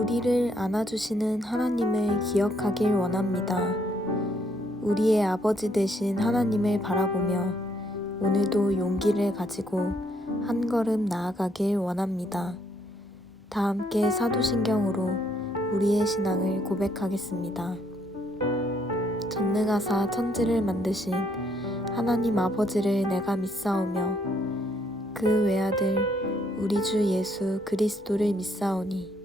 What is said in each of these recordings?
우리를 안아주시는 하나님을 기억하길 원합니다. 우리의 아버지 되신 하나님을 바라보며 오늘도 용기를 가지고 한 걸음 나아가길 원합니다. 다 함께 사도신경으로 우리의 신앙을 고백하겠습니다. 전능하사 천지를 만드신 하나님 아버지를 내가 믿사오며 그 외아들 우리 주 예수 그리스도를 믿사오니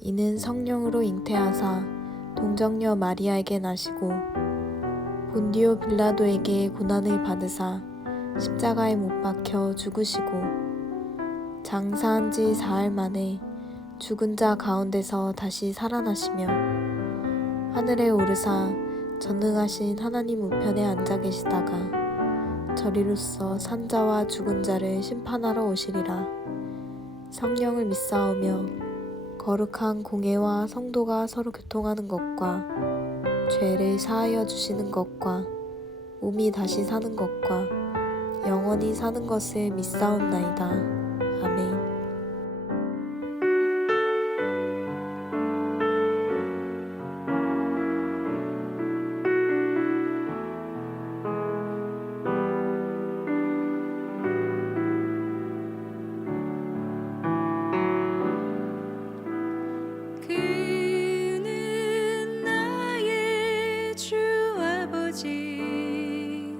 이는 성령으로 잉태하사 동정녀 마리아에게 나시고 본디오 빌라도에게 고난을 받으사 십자가에 못 박혀 죽으시고 장사한 지 4일 만에 죽은 자 가운데서 다시 살아나시며 하늘에 오르사 전능하신 하나님 우편에 앉아 계시다가 저리로서 산자와 죽은 자를 심판하러 오시리라. 성령을 믿사오며 거룩한 공예와 성도가 서로 교통하는 것과 죄를 사하여 주시는 것과 몸이 다시 사는 것과 영원히 사는 것을 믿사옵나이다. 아멘. 그는 나의 주 아버지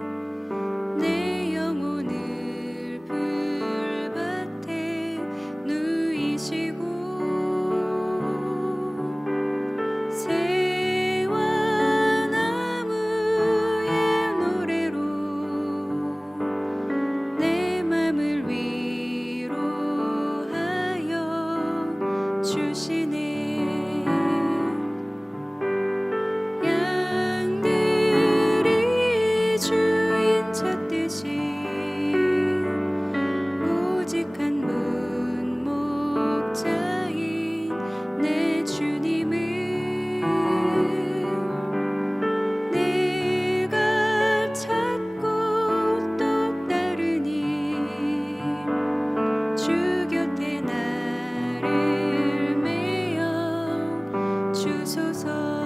내 영혼을 불밭에 누이시고 새와 나무의 노래로 내 맘을 위로하여 주시네. 주인 찾듯이 오직 한 분 목자인 내 주님을 내가 찾고 또 따르니 주 곁에 나를 메어 주소서.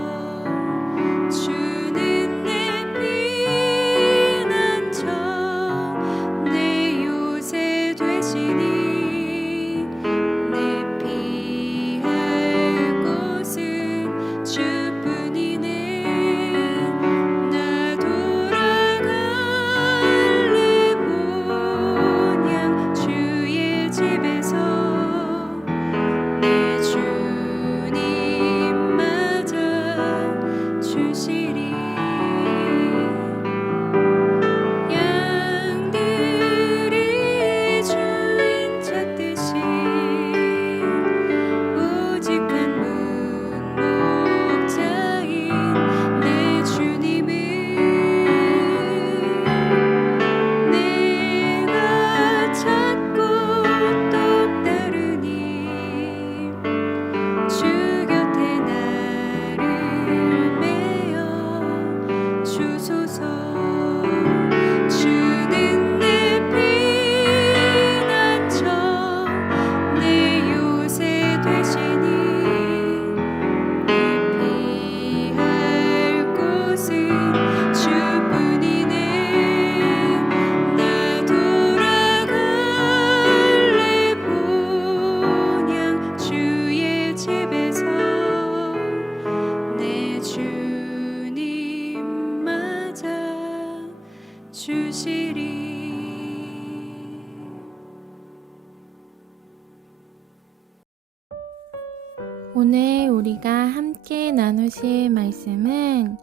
오늘 우리가 함께 나누실 말씀은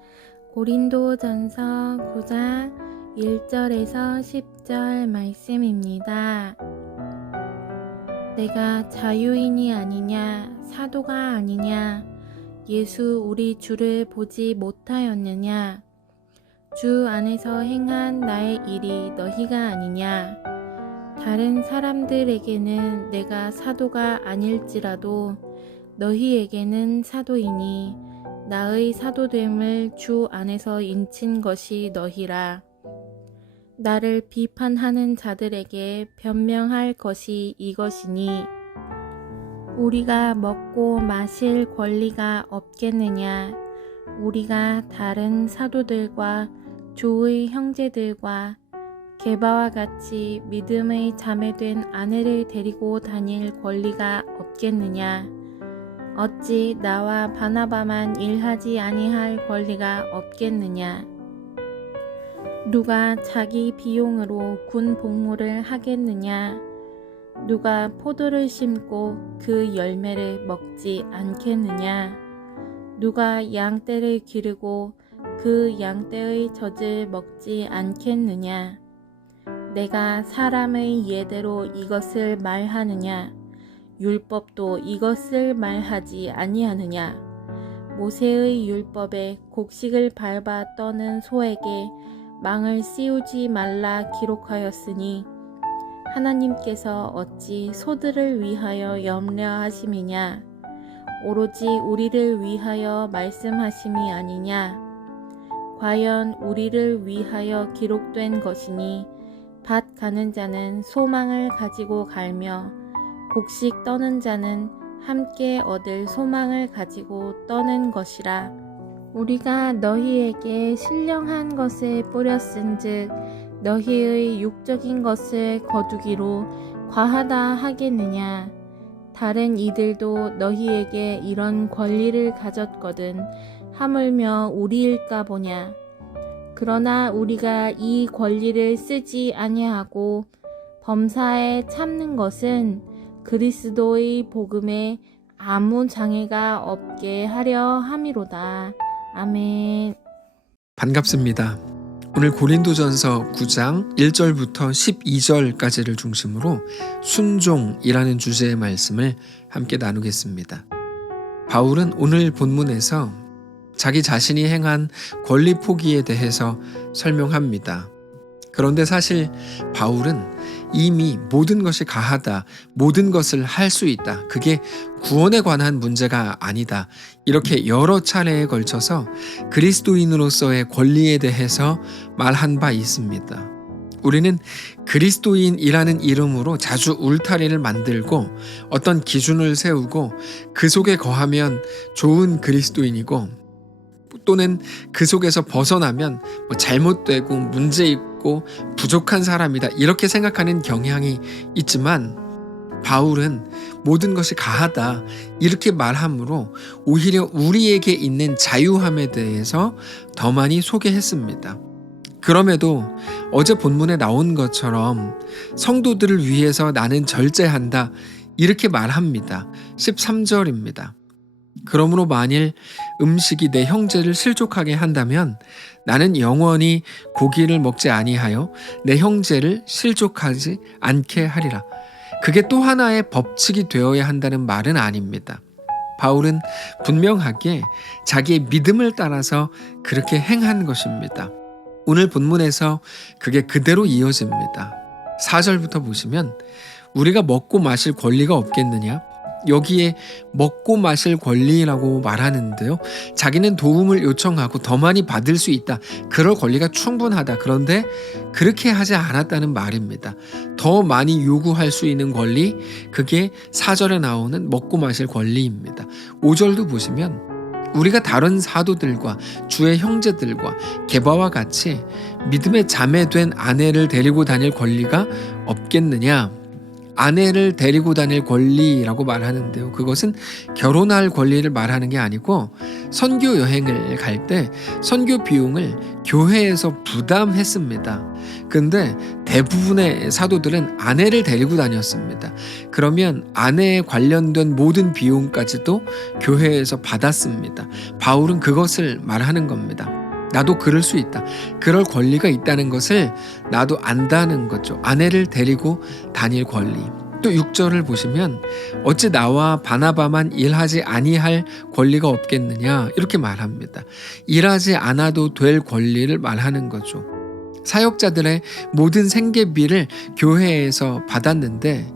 고린도전서 9장 1절에서 10절 말씀입니다. 내가 자유인이 아니냐, 사도가 아니냐, 예수 우리 주를 보지 못하였느냐, 주 안에서 행한 나의 일이 너희가 아니냐, 다른 사람들에게는 내가 사도가 아닐지라도 너희에게는 사도이니 나의 사도됨을 주 안에서 인친 것이 너희라. 나를 비판하는 자들에게 변명할 것이 이것이니 우리가 먹고 마실 권리가 없겠느냐? 우리가 다른 사도들과 주의 형제들과 게바와 같이 믿음의 자매된 아내를 데리고 다닐 권리가 없겠느냐? 어찌 나와 바나바만 일하지 아니할 권리가 없겠느냐? 누가 자기 비용으로 군 복무를 하겠느냐? 누가 포도를 심고 그 열매를 먹지 않겠느냐? 누가 양떼를 기르고 그 양떼의 젖을 먹지 않겠느냐? 내가 사람의 예대로 이것을 말하느냐? 율법도 이것을 말하지 아니하느냐? 모세의 율법에 곡식을 밟아 떠는 소에게 망을 씌우지 말라 기록하였으니 하나님께서 어찌 소들을 위하여 염려하심이냐? 오로지 우리를 위하여 말씀하심이 아니냐? 과연 우리를 위하여 기록된 것이니 밭 가는 자는 소망을 가지고 갈며 곡식 떠는 자는 함께 얻을 소망을 가지고 떠는 것이라. 우리가 너희에게 신령한 것을 뿌렸은즉 너희의 육적인 것을 거두기로 과하다 하겠느냐? 다른 이들도 너희에게 이런 권리를 가졌거든 하물며 우리일까 보냐? 그러나 우리가 이 권리를 쓰지 아니하고 범사에 참는 것은 그리스도의 복음에 아무 장애가 없게 하려 함이로다. 아멘. 반갑습니다. 오늘 고린도전서 9장 1절부터 12절까지를 중심으로 순종이라는 주제의 말씀을 함께 나누겠습니다. 바울은 오늘 본문에서 자기 자신이 행한 권리 포기에 대해서 설명합니다. 그런데 사실 바울은 이미 모든 것이 가하다, 모든 것을 할 수 있다, 그게 구원에 관한 문제가 아니다, 이렇게 여러 차례에 걸쳐서 그리스도인으로서의 권리에 대해서 말한 바 있습니다. 우리는 그리스도인이라는 이름으로 자주 울타리를 만들고 어떤 기준을 세우고 그 속에 거하면 좋은 그리스도인이고 또는 그 속에서 벗어나면 잘못되고 문제 있고 부족한 사람이다, 이렇게 생각하는 경향이 있지만 바울은 모든 것이 가하다 이렇게 말함으로 오히려 우리에게 있는 자유함에 대해서 더 많이 소개했습니다. 그럼에도 어제 본문에 나온 것처럼 성도들을 위해서 나는 절제한다 이렇게 말합니다. 13절입니다. 그러므로 만일 음식이 내 형제를 실족하게 한다면 나는 영원히 고기를 먹지 아니하여 내 형제를 실족하지 않게 하리라. 그게 또 하나의 법칙이 되어야 한다는 말은 아닙니다. 바울은 분명하게 자기의 믿음을 따라서 그렇게 행한 것입니다. 오늘 본문에서 그게 그대로 이어집니다. 4절부터 보시면 우리가 먹고 마실 권리가 없겠느냐? 여기에 먹고 마실 권리라고 말하는데요. 자기는 도움을 요청하고 더 많이 받을 수 있다, 그럴 권리가 충분하다. 그런데 그렇게 하지 않았다는 말입니다. 더 많이 요구할 수 있는 권리, 그게 4절에 나오는 먹고 마실 권리입니다. 5절도 보시면 우리가 다른 사도들과 주의 형제들과 게바와 같이 믿음의 자매된 아내를 데리고 다닐 권리가 없겠느냐? 아내를 데리고 다닐 권리라고 말하는데요. 그것은 결혼할 권리를 말하는 게 아니고 선교 여행을 갈 때 선교 비용을 교회에서 부담했습니다. 근데 대부분의 사도들은 아내를 데리고 다녔습니다. 그러면 아내에 관련된 모든 비용까지도 교회에서 받았습니다. 바울은 그것을 말하는 겁니다. 나도 그럴 수 있다, 그럴 권리가 있다는 것을 나도 안다는 거죠. 아내를 데리고 다닐 권리. 또 6절을 보시면 어찌 나와 바나바만 일하지 아니할 권리가 없겠느냐 이렇게 말합니다. 일하지 않아도 될 권리를 말하는 거죠. 사역자들의 모든 생계비를 교회에서 받았는데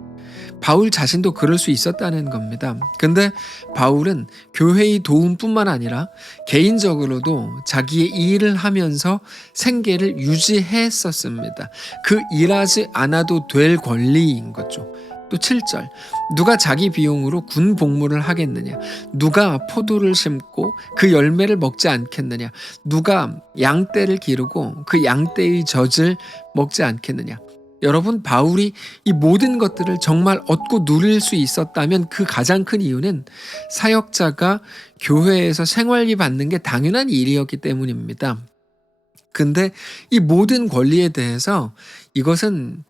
바울 자신도 그럴 수 있었다는 겁니다. 근데 바울은 교회의 도움뿐만 아니라 개인적으로도 자기의 일을 하면서 생계를 유지했었습니다. 그 일하지 않아도 될 권리인 거죠. 또 7절, 누가 자기 비용으로 군 복무를 하겠느냐? 누가 포도를 심고 그 열매를 먹지 않겠느냐? 누가 양떼를 기르고 그 양떼의 젖을 먹지 않겠느냐? 여러분, 바울이 이 모든 것들을 정말 얻고 누릴 수 있었다면 그 가장 큰 이유는 사역자가 교회에서 생활비 받는 게 당연한 일이었기 때문입니다. 근데 이 모든 권리에 대해서 이것은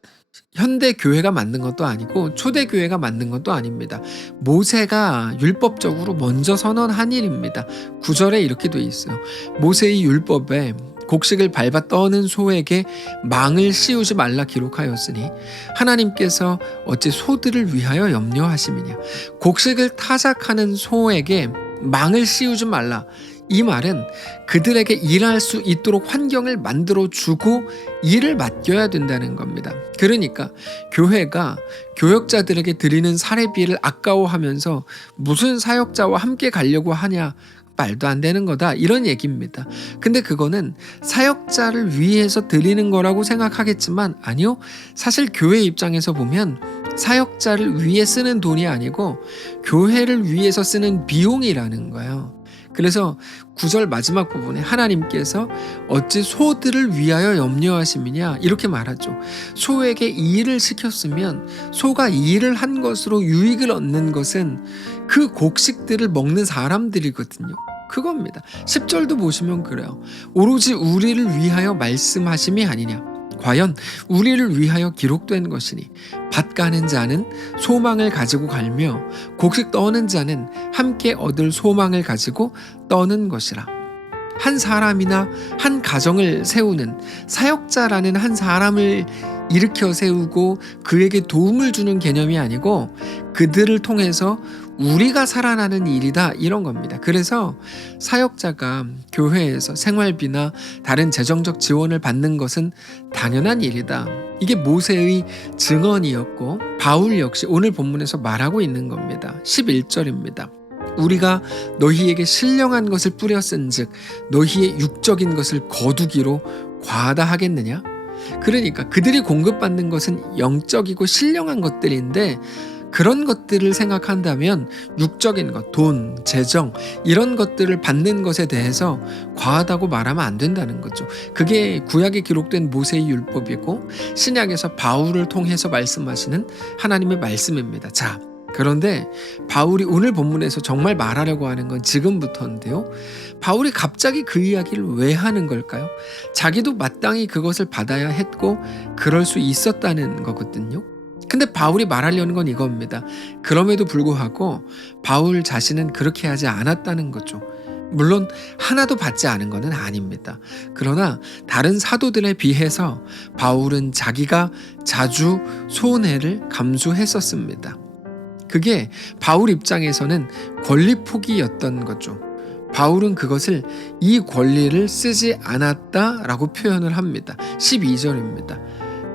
현대 교회가 만든 것도 아니고 초대 교회가 만든 것도 아닙니다. 모세가 율법적으로 먼저 선언한 일입니다. 9절에 이렇게 돼 있어요. 모세의 율법에 곡식을 밟아 떠는 소에게 망을 씌우지 말라 기록하였으니 하나님께서 어찌 소들을 위하여 염려하심이냐. 곡식을 타작하는 소에게 망을 씌우지 말라. 이 말은 그들에게 일할 수 있도록 환경을 만들어주고 일을 맡겨야 된다는 겁니다. 그러니까 교회가 교역자들에게 드리는 사례비를 아까워하면서 무슨 사역자와 함께 가려고 하냐, 말도 안 되는 거다, 이런 얘기입니다. 근데 그거는 사역자를 위해서 드리는 거라고 생각하겠지만 아니요, 사실 교회 입장에서 보면 사역자를 위해 쓰는 돈이 아니고 교회를 위해서 쓰는 비용이라는 거예요. 그래서 9절 마지막 부분에 하나님께서 어찌 소들을 위하여 염려하심이냐 이렇게 말하죠. 소에게 이 일을 시켰으면 소가 이 일을 한 것으로 유익을 얻는 것은 그 곡식들을 먹는 사람들이거든요. 그겁니다. 10절도 보시면 그래요. 오로지 우리를 위하여 말씀하심이 아니냐. 과연 우리를 위하여 기록된 것이니 밭 가는 자는 소망을 가지고 갈며 곡식 떠는 자는 함께 얻을 소망을 가지고 떠는 것이라. 한 사람이나 한 가정을 세우는 사역자라는 한 사람을 일으켜 세우고 그에게 도움을 주는 개념이 아니고 그들을 통해서 우리가 살아나는 일이다, 이런 겁니다. 그래서 사역자가 교회에서 생활비나 다른 재정적 지원을 받는 것은 당연한 일이다. 이게 모세의 증언이었고 바울 역시 오늘 본문에서 말하고 있는 겁니다. 11절입니다. 우리가 너희에게 신령한 것을 뿌렸은즉 너희의 육적인 것을 거두기로 과하다 하겠느냐? 그러니까 그들이 공급받는 것은 영적이고 신령한 것들인데 그런 것들을 생각한다면 육적인 것, 돈, 재정 이런 것들을 받는 것에 대해서 과하다고 말하면 안 된다는 거죠. 그게 구약에 기록된 모세의 율법이고 신약에서 바울을 통해서 말씀하시는 하나님의 말씀입니다. 자, 그런데 바울이 오늘 본문에서 정말 말하려고 하는 건 지금부터인데요. 바울이 갑자기 그 이야기를 왜 하는 걸까요? 자기도 마땅히 그것을 받아야 했고 그럴 수 있었다는 거거든요. 근데 바울이 말하려는 건 이겁니다. 그럼에도 불구하고 바울 자신은 그렇게 하지 않았다는 거죠. 물론 하나도 받지 않은 것은 아닙니다. 그러나 다른 사도들에 비해서 바울은 자기가 자주 손해를 감수했었습니다. 그게 바울 입장에서는 권리 포기였던 거죠. 바울은 그것을 이 권리를 쓰지 않았다라고 표현을 합니다. 12절입니다.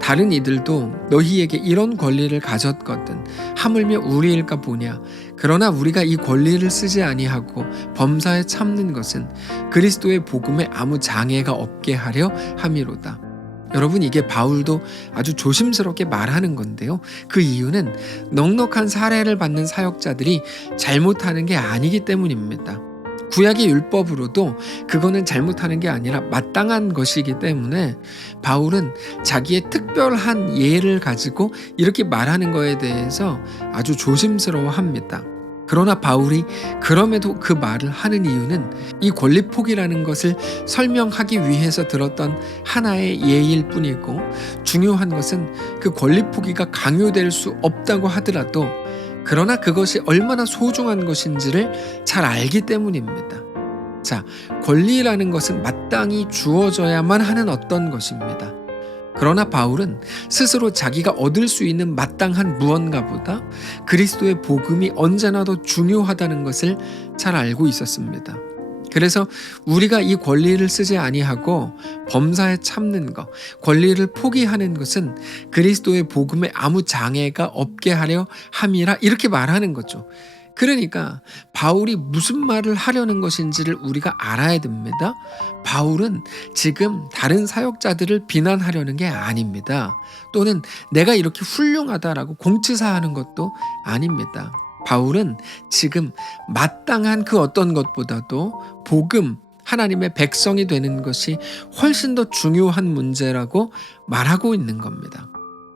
다른 이들도 너희에게 이런 권리를 가졌거든 하물며 우리일까 보냐. 그러나 우리가 이 권리를 쓰지 아니하고 범사에 참는 것은 그리스도의 복음에 아무 장애가 없게 하려 함이로다. 여러분, 이게 바울도 아주 조심스럽게 말하는 건데요. 그 이유는 넉넉한 사례를 받는 사역자들이 잘못하는 게 아니기 때문입니다. 구약의 율법으로도 그거는 잘못하는 게 아니라 마땅한 것이기 때문에 바울은 자기의 특별한 예를 가지고 이렇게 말하는 거에 대해서 아주 조심스러워합니다. 그러나 바울이 그럼에도 그 말을 하는 이유는 이 권리폭이라는 것을 설명하기 위해서 들었던 하나의 예일 뿐이고 중요한 것은 그 권리폭이가 강요될 수 없다고 하더라도 그러나 그것이 얼마나 소중한 것인지를 잘 알기 때문입니다. 자, 권리라는 것은 마땅히 주어져야만 하는 어떤 것입니다. 그러나 바울은 스스로 자기가 얻을 수 있는 마땅한 무언가보다 그리스도의 복음이 언제나 더 중요하다는 것을 잘 알고 있었습니다. 그래서 우리가 이 권리를 쓰지 아니하고 범사에 참는 것, 권리를 포기하는 것은 그리스도의 복음에 아무 장애가 없게 하려 함이라 이렇게 말하는 거죠. 그러니까 바울이 무슨 말을 하려는 것인지를 우리가 알아야 됩니다. 바울은 지금 다른 사역자들을 비난하려는 게 아닙니다. 또는 내가 이렇게 훌륭하다라고 공치사하는 것도 아닙니다. 바울은 지금 마땅한 그 어떤 것보다도 복음, 하나님의 백성이 되는 것이 훨씬 더 중요한 문제라고 말하고 있는 겁니다.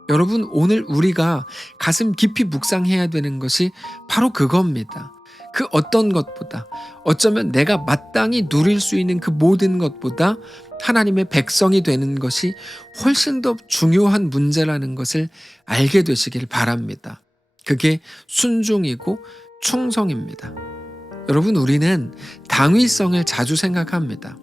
여러분, 오늘 우리가 가슴 깊이 묵상해야 되는 것이 바로 그겁니다. 그 어떤 것보다, 어쩌면 내가 마땅히 누릴 수 있는 그 모든 것보다 하나님의 백성이 되는 것이 훨씬 더 중요한 문제라는 것을 알게 되시길 바랍니다. 그게 순종이고 충성입니다. 여러분, 우리는 당위성을 자주 생각합니다.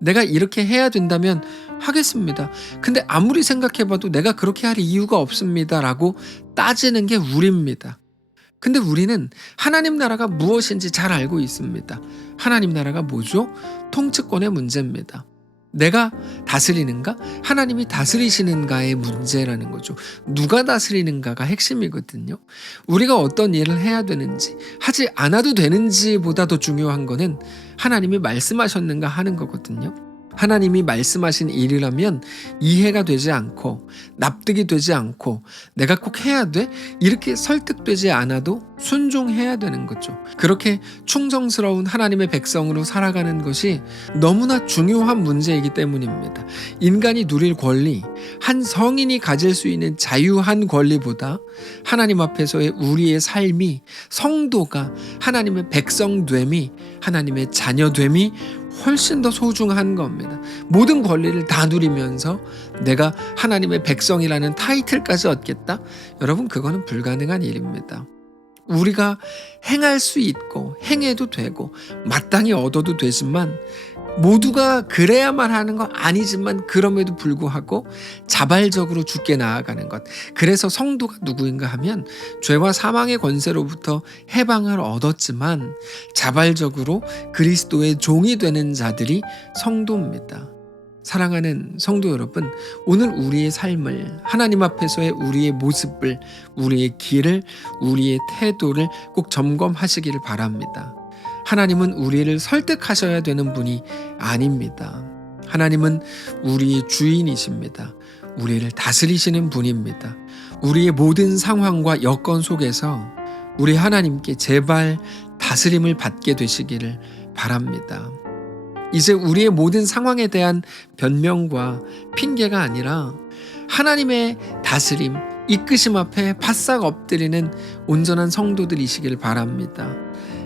내가 이렇게 해야 된다면 하겠습니다. 근데 아무리 생각해봐도 내가 그렇게 할 이유가 없습니다 라고 따지는 게 우리입니다. 근데 우리는 하나님 나라가 무엇인지 잘 알고 있습니다. 하나님 나라가 뭐죠? 통치권의 문제입니다. 내가 다스리는가? 하나님이 다스리시는가의 문제라는 거죠. 누가 다스리는가가 핵심이거든요. 우리가 어떤 일을 해야 되는지, 하지 않아도 되는지보다 더 중요한 거는 하나님이 말씀하셨는가 하는 거거든요. 하나님이 말씀하신 일이라면 이해가 되지 않고 납득이 되지 않고 내가 꼭 해야 돼? 이렇게 설득되지 않아도 순종해야 되는 거죠. 그렇게 충성스러운 하나님의 백성으로 살아가는 것이 너무나 중요한 문제이기 때문입니다. 인간이 누릴 권리, 한 성인이 가질 수 있는 자유한 권리보다 하나님 앞에서의 우리의 삶이, 성도가 하나님의 백성됨이, 하나님의 자녀됨이 훨씬 더 소중한 겁니다. 모든 권리를 다 누리면서 내가 하나님의 백성이라는 타이틀까지 얻겠다? 여러분, 그거는 불가능한 일입니다. 우리가 행할 수 있고 행해도 되고 마땅히 얻어도 되지만 모두가 그래야만 하는 건 아니지만 그럼에도 불구하고 자발적으로 주께 나아가는 것. 그래서 성도가 누구인가 하면 죄와 사망의 권세로부터 해방을 얻었지만 자발적으로 그리스도의 종이 되는 자들이 성도입니다. 사랑하는 성도 여러분, 오늘 우리의 삶을, 하나님 앞에서의 우리의 모습을, 우리의 길을, 우리의 태도를 꼭 점검하시기를 바랍니다. 하나님은 우리를 설득하셔야 되는 분이 아닙니다. 하나님은 우리의 주인이십니다. 우리를 다스리시는 분입니다. 우리의 모든 상황과 여건 속에서 우리 하나님께 제발 다스림을 받게 되시기를 바랍니다. 이제 우리의 모든 상황에 대한 변명과 핑계가 아니라 하나님의 다스림, 이끄심 앞에 바싹 엎드리는 온전한 성도들이시길 바랍니다.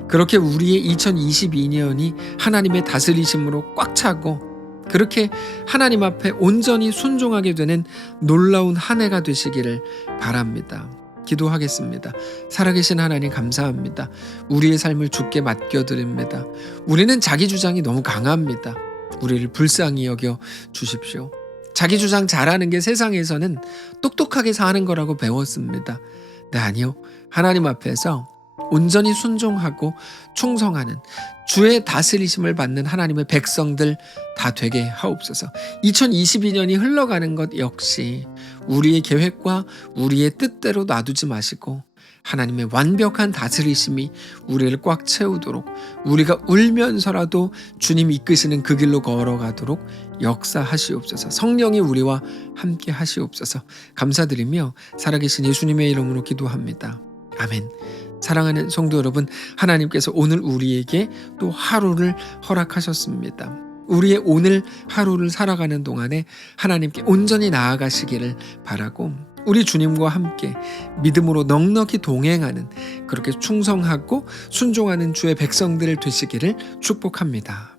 그렇게 우리의 2022년이 하나님의 다스리심으로 꽉 차고 그렇게 하나님 앞에 온전히 순종하게 되는 놀라운 한 해가 되시기를 바랍니다. 기도하겠습니다. 살아계신 하나님 감사합니다. 우리의 삶을 주께 맡겨드립니다. 우리는 자기 주장이 너무 강합니다. 우리를 불쌍히 여겨 주십시오. 자기 주장 잘하는 게 세상에서는 똑똑하게 사는 거라고 배웠습니다. 네, 아니요. 하나님 앞에서 온전히 순종하고 충성하는 주의 다스리심을 받는 하나님의 백성들 다 되게 하옵소서. 2022년이 흘러가는 것 역시 우리의 계획과 우리의 뜻대로 놔두지 마시고 하나님의 완벽한 다스리심이 우리를 꽉 채우도록, 우리가 울면서라도 주님 이끄시는 그 길로 걸어가도록 역사하시옵소서. 성령이 우리와 함께 하시옵소서. 감사드리며 살아계신 예수님의 이름으로 기도합니다. 아멘. 사랑하는 성도 여러분, 하나님께서 오늘 우리에게 또 하루를 허락하셨습니다. 우리의 오늘 하루를 살아가는 동안에 하나님께 온전히 나아가시기를 바라고 우리 주님과 함께 믿음으로 넉넉히 동행하는, 그렇게 충성하고 순종하는 주의 백성들 되시기를 축복합니다.